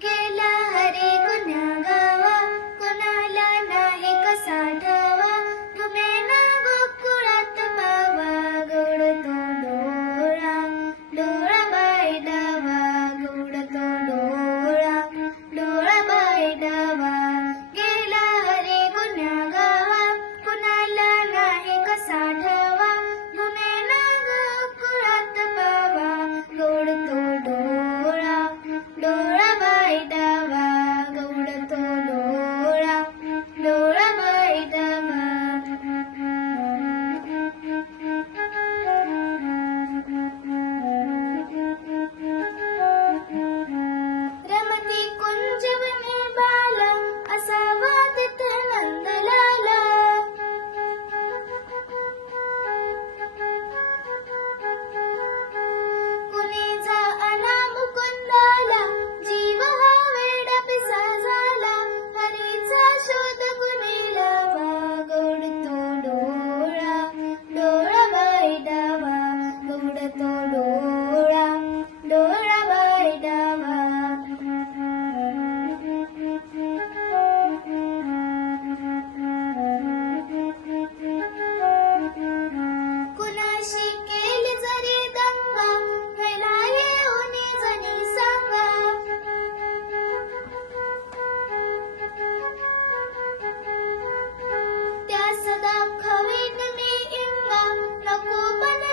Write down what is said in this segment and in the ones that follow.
que la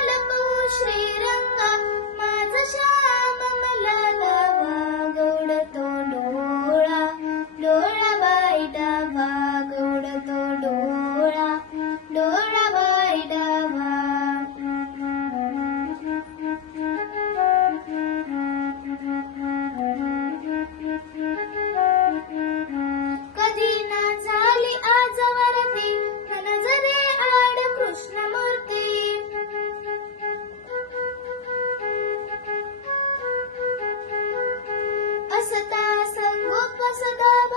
लघु श्रीरङ्गला वा गडतो डोळा डोळा बाडा वा गडतो डोरा डोरा Sadhguru Sadhguru